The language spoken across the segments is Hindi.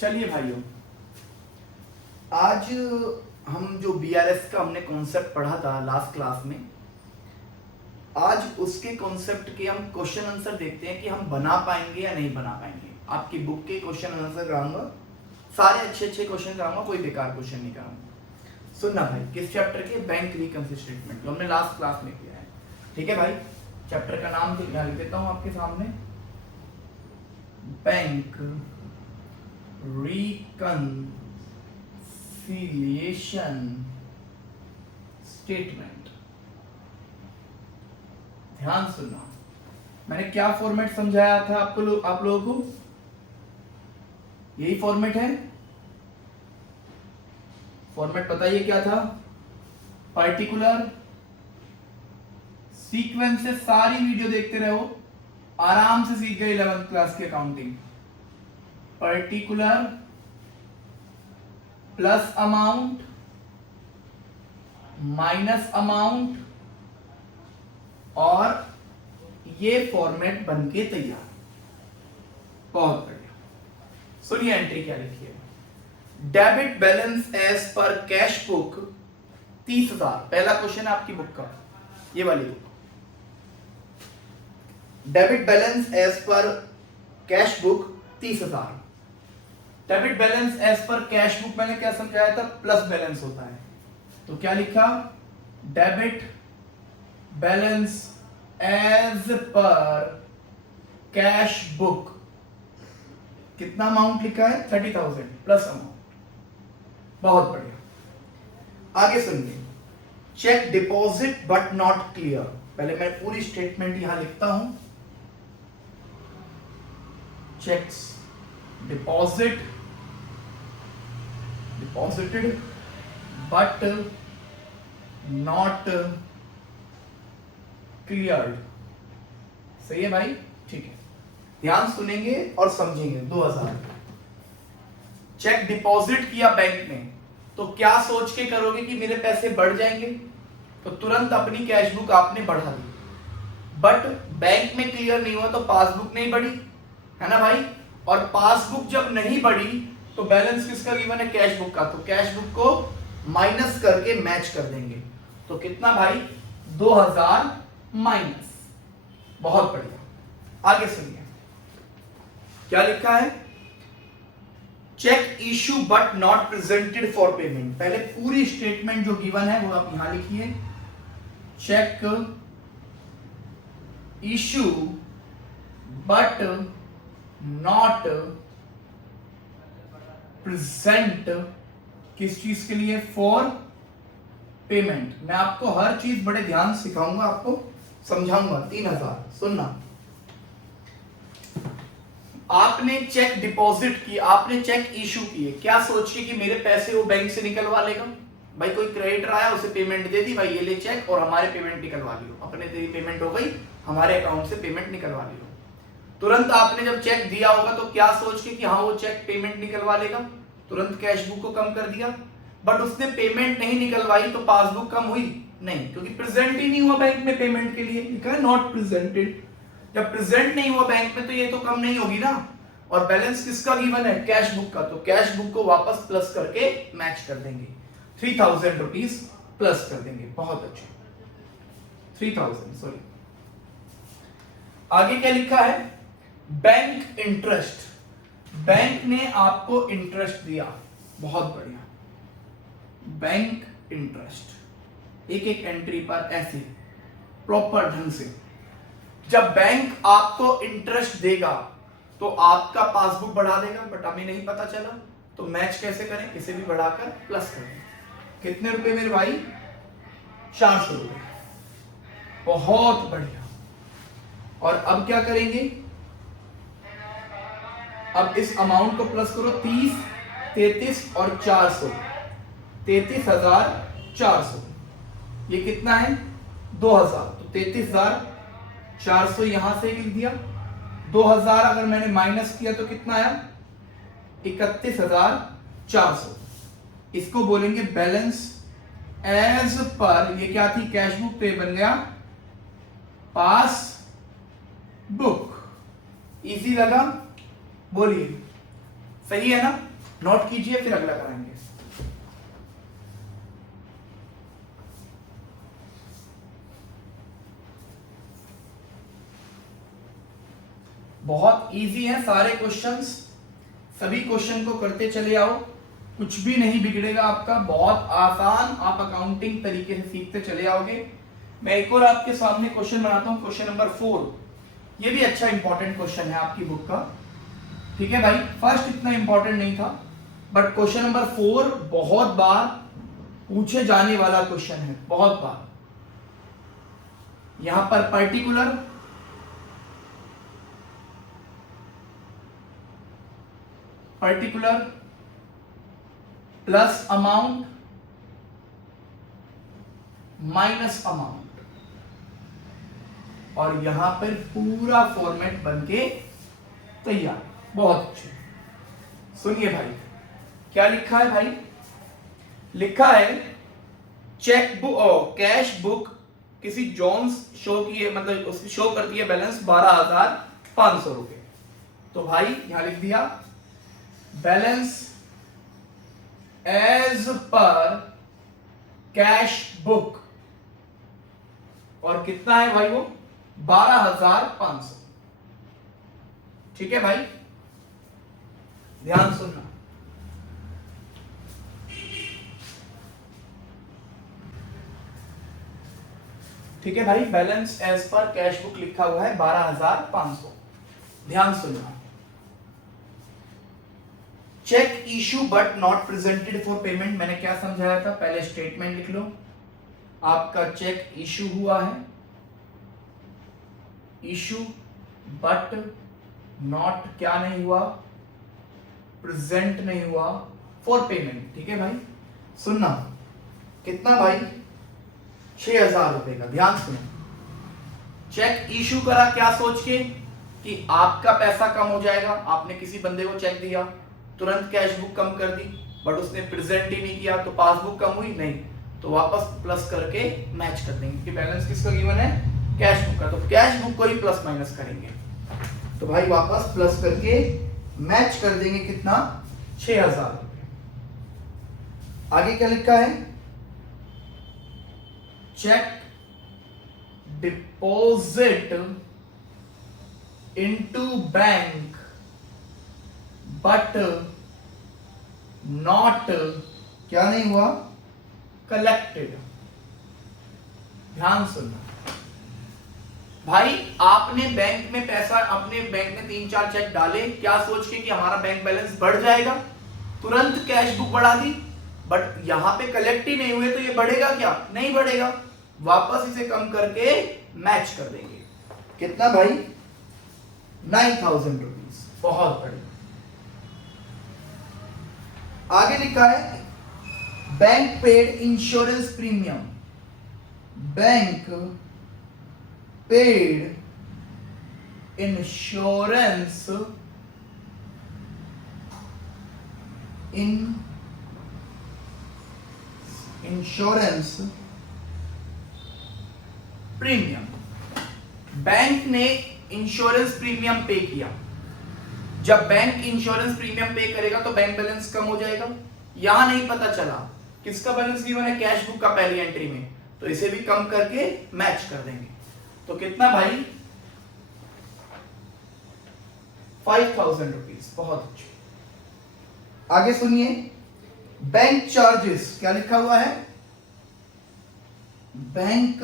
चलिए भाइयों, आज हम जो बीआरएस का हमने कॉन्सेप्ट पढ़ा था लास्ट क्लास में, आज उसके कॉन्सेप्ट के हम क्वेश्चन आंसर देखते हैं कि हम बना पाएंगे या नहीं बना पाएंगे। आपकी बुक के क्वेश्चन आंसर कराऊंगा, सारे अच्छे अच्छे क्वेश्चन कराऊंगा, कोई बेकार क्वेश्चन नहीं कराऊंगा। सुनना भाई, किस चैप्टर के? बैंक रिकन्सिलिएशन स्टेटमेंट, जो हमने लास्ट क्लास में किया है। ठीक है भाई, चैप्टर का नाम लिख देता हूं आपके सामने, बैंक रिकन्सिलिएशन स्टेटमेंट। ध्यान सुनना, मैंने क्या फॉर्मेट समझाया था आपको, आप लोगों को यही फॉर्मेट है। फॉर्मेट बताइए क्या था? पर्टिकुलर सीक्वेंस से सारी वीडियो देखते रहो, आराम से सीख गए 11th क्लास की accounting. Particular plus amount minus amount, और ये फॉर्मेट बनके तैयार। बहुत बढ़िया। सुनिए एंट्री क्या लिखी है। Debit balance as per cash book 30,000। पहला क्वेश्चन है आपकी बुक का, ये वाली book. Debit balance as per cash book 30,000। Debit balance as per cash book मैंने क्या समझाया था? प्लस बैलेंस होता है। तो क्या लिखा? Debit balance as per cash book, कितना अमाउंट लिखा है? 30,000 प्लस अमाउंट। बहुत बढ़िया। आगे सुनिए, cheque deposit but not clear. पहले मैं पूरी स्टेटमेंट यहां लिखता हूं। Cheques deposited but not cleared. सही है भाई? ठीक है, ध्यान सुनेंगे और समझेंगे। 2000 चेक डिपॉजिट किया बैंक में, तो क्या सोच के करोगे कि मेरे पैसे बढ़ जाएंगे? तो तुरंत अपनी कैश बुक आपने बढ़ा दी। बट बैंक में क्लियर नहीं हुआ तो पासबुक नहीं बढ़ी, है ना भाई? और पासबुक जब नहीं बढ़ी तो बैलेंस किसका गिवन है? कैश बुक का। तो कैश बुक को माइनस करके मैच कर देंगे। तो कितना भाई? 2000 माइनस। बहुत बढ़िया। आगे सुनिए क्या लिखा है। Check issue but not presented for payment. पहले पूरी स्टेटमेंट जो गिवन है वो आप यहां लिखिए। Cheque issue but not present, किस चीज के लिए? For payment. मैं आपको हर चीज बड़े ध्यान से सिखाऊंगा, आपको समझाऊंगा। 3000 सुनना, आपने चेक डिपॉजिट की, आपने चेक इशू किए, क्या सोच के कि मेरे पैसे वो बैंक से निकलवा लेगा? भाई कोई क्रेडिटर आया, उसे पेमेंट दे दी, भाई ये ले चेक और हमारे पेमेंट निकलवा लियो। अपने तेरी पेमेंट हो गई, हमारे अकाउंट से पेमेंट निकलवा लियो। तुरंत आपने जब चेक दिया होगा तो क्या सोच के कि हाँ वो चेक पेमेंट निकलवा लेगा, तुरंत कैश बुक को कम कर दिया। बट उसने पेमेंट नहीं निकलवाई तो पासबुक कम हुई नहीं, क्योंकि प्रेजेंट ही नहीं हुआ बैंक में पेमेंट के लिए। लिखा है नॉट प्रेजेंटेड। जब प्रेजेंट नहीं हुआ बैंक में तो ये तो कम नहीं होगी ना। और बैलेंस किसका गिवन है? कैश बुक का। तो कैश बुक को वापस प्लस करके मैच कर देंगे, 3000 रुपीज प्लस कर देंगे। बहुत अच्छा, 3000 सॉरी। आगे क्या लिखा है? Bank interest. बैंक ने आपको इंटरेस्ट दिया, बहुत बढ़िया। बैंक इंटरेस्ट एक एक एंट्री पर ऐसे प्रॉपर ढंग से। जब बैंक आपको इंटरेस्ट देगा तो आपका पासबुक बढ़ा देगा, बट हमें नहीं पता चला, तो मैच कैसे करें? इसे भी बढ़ाकर प्लस करें। कितने रुपए मेरे भाई? 400 रुपए। बहुत बढ़िया। और अब क्या करेंगे? अब इस अमाउंट को प्लस करो। 30, 33 और 400, 33,400। ये कितना है? 2000। तो 33,400 यहां से लिख दिया। 2000 अगर मैंने माइनस किया तो कितना आया? 31,400। इसको बोलेंगे बैलेंस एज पर, ये क्या थी? Cash book. पे बन गया पास बुक। इजी लगा? बोलिए, सही है ना? नोट कीजिए, फिर अगला कराएंगे। बहुत इजी है सारे क्वेश्चंस, सभी क्वेश्चन को करते चले आओ, कुछ भी नहीं बिगड़ेगा आपका, बहुत आसान आप अकाउंटिंग तरीके से सीखते चले आओगे। मैं एक और आपके सामने क्वेश्चन बनाता हूं, क्वेश्चन नंबर 4। ये भी अच्छा इंपॉर्टेंट क्वेश्चन है आपकी बुक का, ठीक है भाई। फर्स्ट इतना इंपॉर्टेंट नहीं था, बट क्वेश्चन नंबर 4 बहुत बार पूछे जाने वाला क्वेश्चन है, बहुत बार। यहां पर particular, plus amount minus amount, और यहां पर पूरा फॉर्मेट बनके तैयार। बहुत अच्छे, सुनिए भाई क्या लिखा है भाई। लिखा है चेक बुक और कैश बुक किसी जॉन्स शो की है, मतलब उसकी शो करती है बैलेंस 12,500 रुपए। तो भाई यहां लिख दिया balance as per cash book, और कितना है भाई वो 12,500। ठीक है भाई, ध्यान सुनना। ठीक है भाई, balance as per cash book लिखा हुआ है 12,500। ध्यान सुनना। Cheque issue but not presented for payment, मैंने क्या समझाया था, पहले स्टेटमेंट लिख लो। आपका चेक इशू हुआ है, इशू बट नॉट क्या नहीं हुआ, प्रेजेंट नहीं हुआ फॉर पेमेंट। ठीक है भाई, सुनना। कितना भाई 6,000 रुपए का। ध्यान सुनो, चेक इशू करा क्या सोच के कि आपका पैसा कम हो जाएगा। आपने किसी बंदे को चेक दिया, तुरंत कैश बुक कम कर दी, बट उसने प्रेजेंट ही नहीं किया, तो पासबुक कम हुई नहीं, तो वापस प्लस करके मैच कर देंगे कि बैलेंस किसका गिवन है, कैश बुक का। तो कैश बुक को ही प्लस माइनस करेंगे, तो भाई वापस प्लस करके मैच कर देंगे। कितना 6,000 रुपए। आगे क्या लिखा है, cheque deposit into bank but not क्या नहीं हुआ, कलेक्टेड। ध्यान सुनना भाई, आपने बैंक में पैसा, अपने बैंक में 3-4 चेक डाले क्या सोच के कि हमारा बैंक बैलेंस बढ़ जाएगा, तुरंत कैश बुक बढ़ा दी, बट यहां पे कलेक्ट ही नहीं हुए, तो ये बढ़ेगा क्या, नहीं बढ़ेगा। वापस इसे कम करके मैच कर देंगे। कितना भाई 9,000 रुपीज। बहुत बढ़िया। आगे लिखा है bank paid insurance premium, bank paid insurance insurance premium. Bank ने इंश्योरेंस प्रीमियम पे किया। जब बैंक इंश्योरेंस प्रीमियम पे करेगा तो बैंक बैलेंस कम हो जाएगा। यहां नहीं पता चला किसका बैलेंस गिवन है, कैश बुक का पहली एंट्री में, तो इसे भी कम करके मैच कर देंगे। तो कितना भाई 5,000 रुपीज। बहुत अच्छे। आगे सुनिए, बैंक चार्जेस क्या लिखा हुआ है, बैंक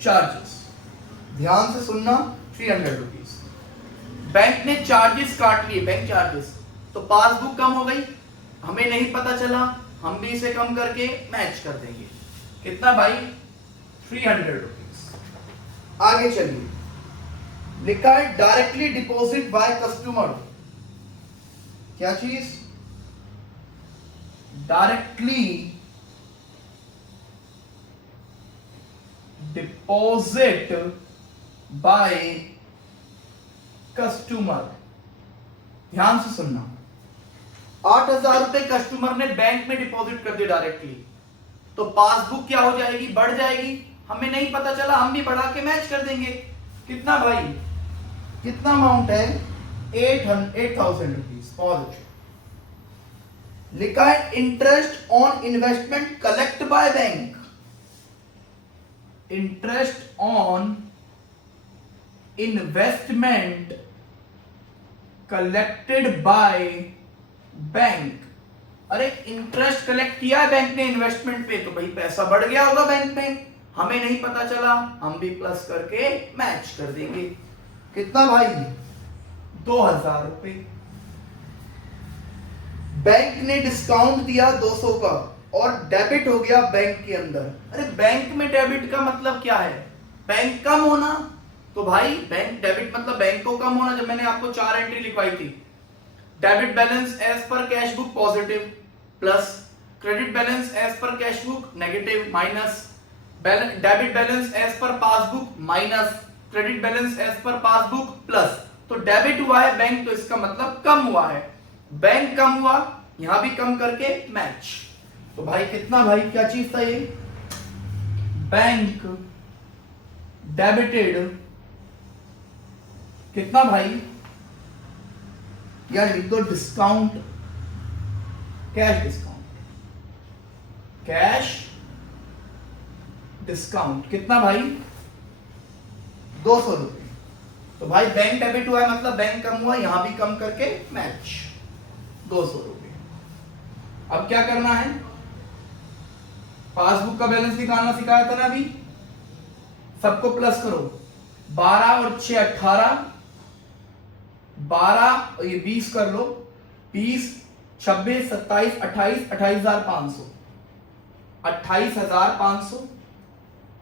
चार्जेस। ध्यान से सुनना, 300 रुपीज। बैंक ने चार्जेस काट लिए, बैंक चार्जेस, तो पासबुक कम हो गई, हमें नहीं पता चला, हम भी इसे कम करके मैच कर देंगे। कितना भाई 300 रुपीज। आगे चलिए, लिखा है डायरेक्टली डिपॉजिट बाय कस्टमर। क्या चीज, डायरेक्टली डिपॉजिट बाय कस्टमर। ध्यान से सुनना, 8,000 रुपए कस्टमर ने बैंक में डिपॉजिट कर दिए डायरेक्टली, तो पासबुक क्या हो जाएगी, बढ़ जाएगी, हमें नहीं पता चला, हम भी बढ़ा के मैच कर देंगे। कितना भाई, कितना अमाउंट है 8,000 रुपीज। बहुत अच्छा। लिखा है interest on investment collect by bank, interest on investment collected by bank. अरे इंटरेस्ट कलेक्ट किया है बैंक ने इन्वेस्टमेंट पे, तो भाई पैसा बढ़ गया होगा बैंक में, हमें नहीं पता चला, हम भी प्लस करके मैच कर देंगे। कितना भाई? 2,000 रुपए। बैंक ने डिस्काउंट दिया 200 का और डेबिट हो गया बैंक के अंदर। अरे बैंक में डेबिट का मतलब क्या है? बैंक कम होना। तो भाई बैंक डेबिट मतलब बैंक को कम होना। जब मैंने आपको 4 एंट्री लिखवाई थी, debit balance as per cash book positive, plus credit balance as per cash book negative, minus debit balance as per passbook minus credit balance as per passbook plus. तो डेबिट हुआ है बैंक, तो इसका मतलब कम हुआ है। बैंक कम हुआ, यहां भी कम करके मैच। तो भाई कितना भाई, क्या चीज था ये? बैंक डेबिटेड कितना भाई? या लिख दो discount, cash discount, cash discount कितना भाई? 200 रुपए। तो भाई बैंक डेबिट हुआ है मतलब बैंक कम हुआ, यहां भी कम करके मैच 200 रुपए। अब क्या करना है? पासबुक का बैलेंस निकालना सिखाया था ना अभी, सबको प्लस करो। 12 और 6 18, 12 ये 20 कर लो, 20 26 27 28, 28,500, 28,500,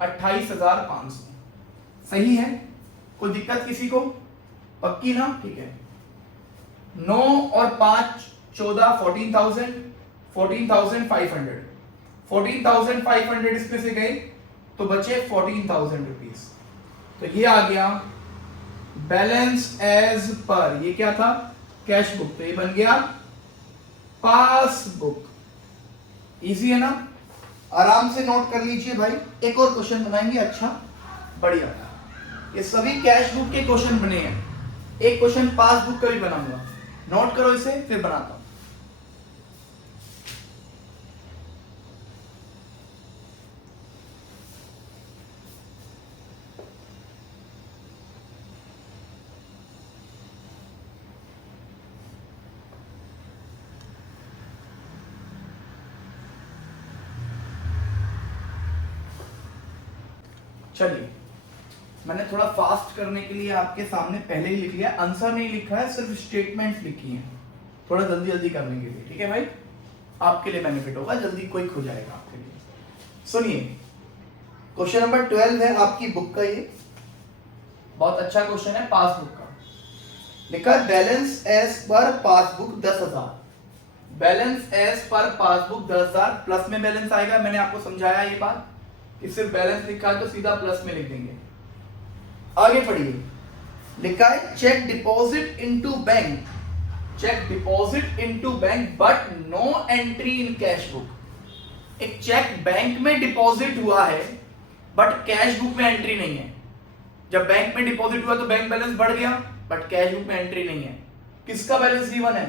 28,500 सही है? कोई दिक्कत किसी को? पक्की ना? ठीक है। 9 और 5 14, 14,000, 14,500, 14,500 इसमें से गए तो बचे 14,000 रुपीज। तो ये आ गया बैलेंस एज पर, ये क्या था? कैश बुक, तो ये बन गया पासबुक। इजी है ना? आराम से नोट कर लीजिए भाई। एक और क्वेश्चन बनाएंगे। अच्छा बढ़िया, ये सभी कैश बुक के क्वेश्चन बने हैं। एक क्वेश्चन पासबुक का भी बनाऊंगा, नोट करो इसे, फिर बनाता हूं। चलिए, मैंने थोड़ा फास्ट करने के लिए आपके सामने पहले ही लिख लिया, आंसर नहीं लिखा है, सिर्फ स्टेटमेंट्स लिखी हैं, थोड़ा जल्दी जल्दी करने के लिए। ठीक है भाई, आपके लिए बेनिफिट होगा, जल्दी क्विक हो जाएगा आपके लिए। सुनिए, क्वेश्चन नंबर 12 है आपकी बुक का, ये बहुत अच्छा क्वेश्चन है पासबुक का। लिखा balance as per passbook 10,000, balance as per passbook 10,000, plus में बैलेंस आएगा। मैंने आपको समझाया ये बात कि सिर्फ बैलेंस लिखा है तो सीधा प्लस में लिख देंगे। आगे पढ़िए, लिखा है cheque deposit into bank, cheque deposit into bank but no entry in cash book. एक चेक बैंक में डिपॉजिट हुआ है बट कैश बुक में एंट्री नहीं है। जब बैंक में डिपॉजिट हुआ तो बैंक बैलेंस बढ़ गया, बट कैश बुक में एंट्री नहीं है। किसका बैलेंस गिवन है?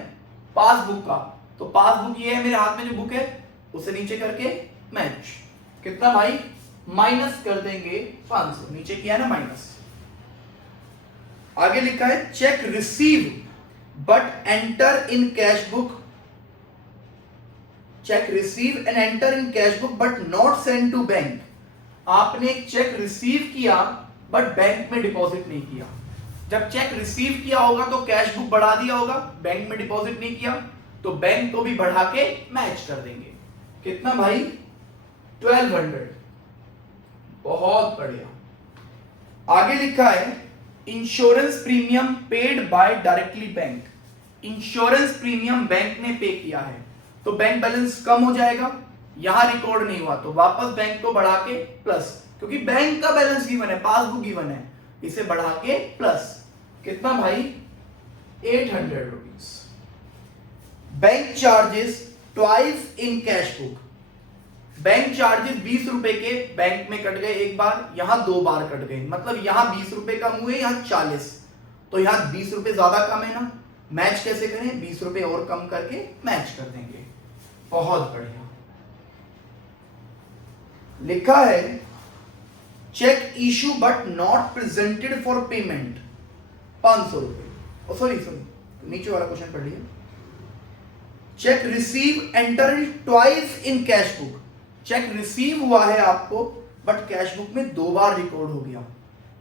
पासबुक का। तो पासबुक ये है मेरे हाथ में जो बुक है, उसे नीचे करके मैच। कितना भाई? माइनस कर देंगे 500, नीचे किया ना माइनस। आगे लिखा है check receive but enter in cash book, check receive and enter in cash book but not send to bank. आपने एक चेक रिसीव किया बट बैंक में डिपॉजिट नहीं किया। जब चेक रिसीव किया होगा तो कैश बुक बढ़ा दिया होगा, बैंक में डिपॉजिट नहीं किया तो बैंक को भी बढ़ा के मैच कर देंगे। कितना भाई? 1200। बहुत बढ़िया। आगे लिखा है insurance premium paid by directly bank. Insurance premium bank ने पे किया है तो बैंक बैलेंस कम हो जाएगा, यहां रिकॉर्ड नहीं हुआ तो वापस बैंक को बढ़ा के प्लस, क्योंकि बैंक का बैलेंस गिवन है, पासबुक गिवन है, इसे बढ़ा के प्लस। कितना भाई? 800 rupees. Bank charges twice in cash book, bank charges 20 रुपए के बैंक में कट गए एक बार, यहां 2 बार कट गए, मतलब यहां 20 रुपए कम हुए, यहां 40, तो यहाँ 20 रुपए ज्यादा कम है ना, मैच कैसे करें, 20 रुपए और कम करके मैच कर देंगे। बहुत बढ़िया। लिखा है check issue but not presented for payment 500 रुपए। सॉरी नीचे वाला क्वेश्चन पढ़ लिया। Check receive enter twice in cash book. Check receive हुआ है आपको बट कैश बुक में 2 बार रिकॉर्ड हो गया,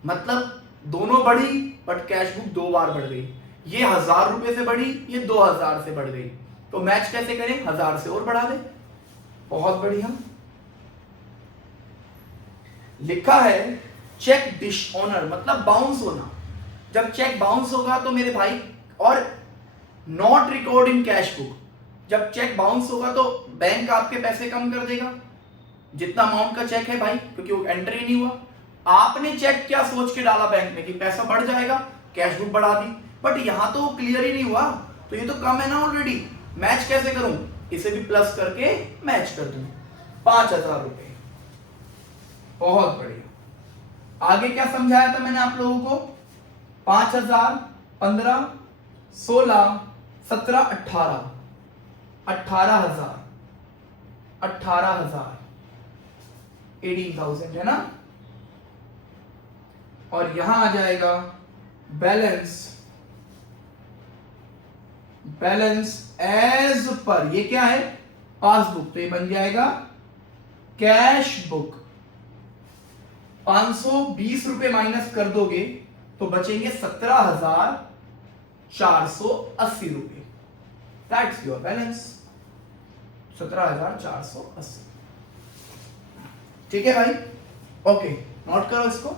मतलब दोनों बढ़ी बट कैश बुक 2 बार बढ़ गई। ये 1000 रुपए से बढ़ी, ये 2000 से बढ़ गई, तो मैच कैसे करें, 1000 से और बढ़ा दे। बहुत बढ़िया। लिखा है चेक डिसऑनर मतलब बाउंस होना। जब चेक बाउंस होगा तो मेरे भाई, और not record in cash book, जब चेक बाउंस होगा तो बैंक आपके पैसे कम कर देगा जितना अमाउंट का चेक है भाई, क्योंकि वो एंटर ही नहीं हुआ। आपने चेक क्या सोच के डाला बैंक में कि पैसा बढ़ जाएगा, कैश बुक बढ़ा दी, बट यहां तो क्लियर ही नहीं हुआ, तो ये तो कम है ना ऑलरेडी। मैच कैसे करूं, इसे भी प्लस करके मैच कर दूं, 5000 रुपए। बहुत बढ़िया। आगे क्या समझाया था मैंने आप लोगों को, 5000, 15, 16, 17, 18, 18,000, 18,000, 18,000 है ना। और यहां आ जाएगा बैलेंस एज पर, ये क्या है, पासबुक, तो ये बन जाएगा कैश बुक। 520 रुपए माइनस कर दोगे तो बचेंगे 17,480 रुपए। That's your balance, 17,480। ठीक है भाई, ओके, नोट करो इसको।